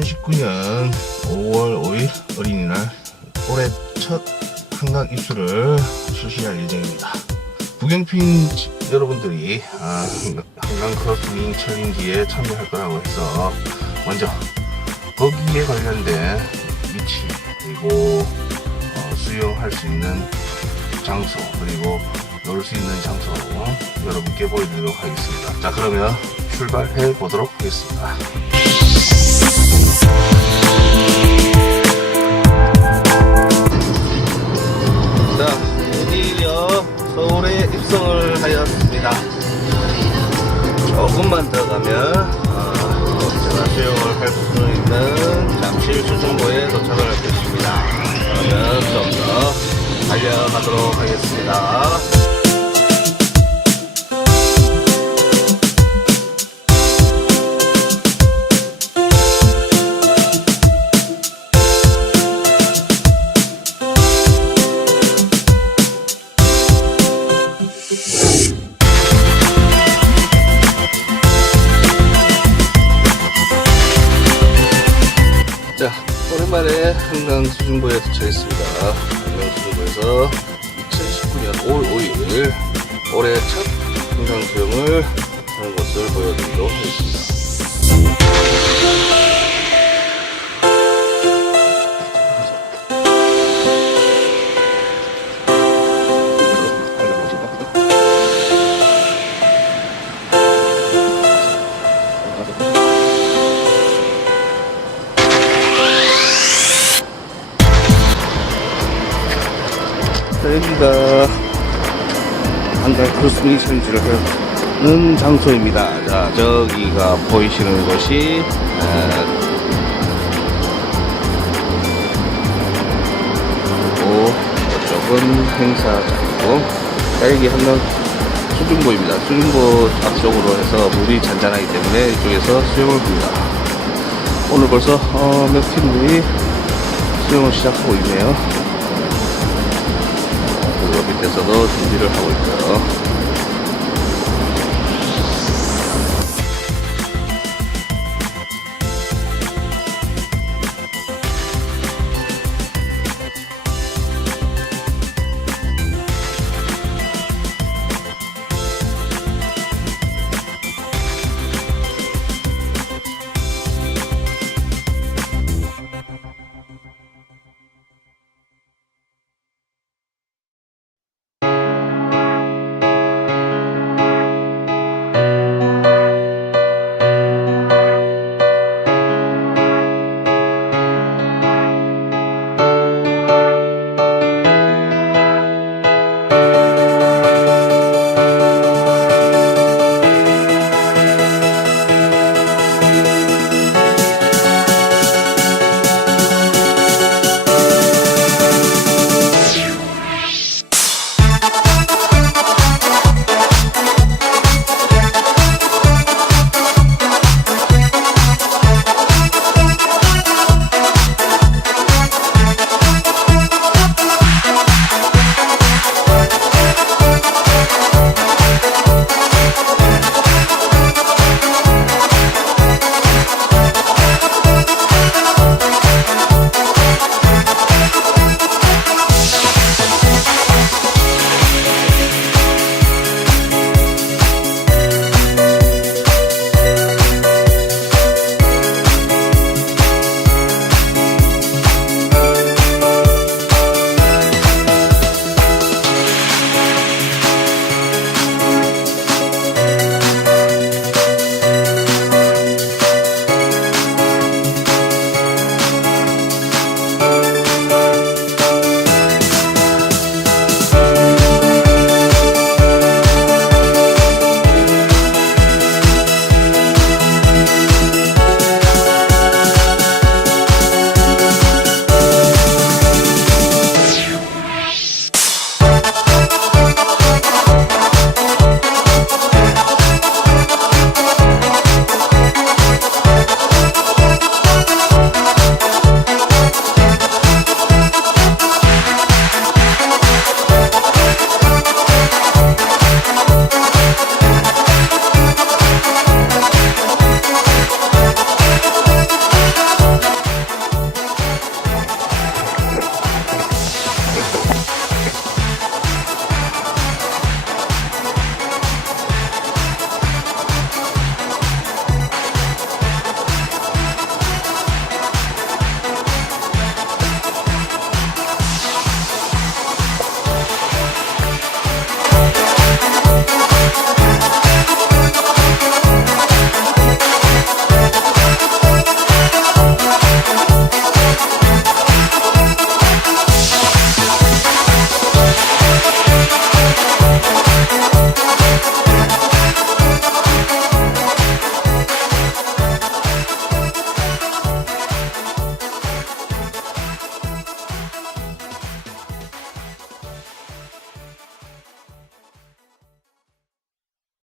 2019년 5월 5일 어린이날 올해 첫 한강 입수를 실시할 예정입니다. 북경핀 여러분들이 아, 한강 크로스링 챌린지에 참여할 거라고 해서 먼저 거기에 관련된 위치 그리고 어, 수영할 수 있는 장소 그리고 놀 수 있는 장소 여러분께 보여드리도록 하겠습니다. 자 그러면 출발해 보도록 하겠습니다. 서울에 입성을 하였습니다. 조금만 들어가면 어, 제가 수영을 할 수 있는 잠실 수중도에 도착을 할 것입니다. 그러면 좀 더 달려가도록 하겠습니다. 오랜만에 한강 수중보에 도착 했습니다. 한강 수중보에서 2019년 5월 5일 올해 첫 한강 수영을 하는 것을 보여드리도록 하겠습니다. 자, 여기가 한강 크로스윙 챌린지를 하는 장소입니다. 자, 저기가 보이시는 곳이, 아, 그리고 저쪽은 행사장이고, 자, 여기 한강 수중보입니다. 수중보 앞쪽으로 해서 물이 잔잔하기 때문에 이쪽에서 수영을 합니다. 오늘 벌써 어, 몇 팀들이 수영을 시작하고 있네요. 그리고 밑에서도 준비를 하고 있고요.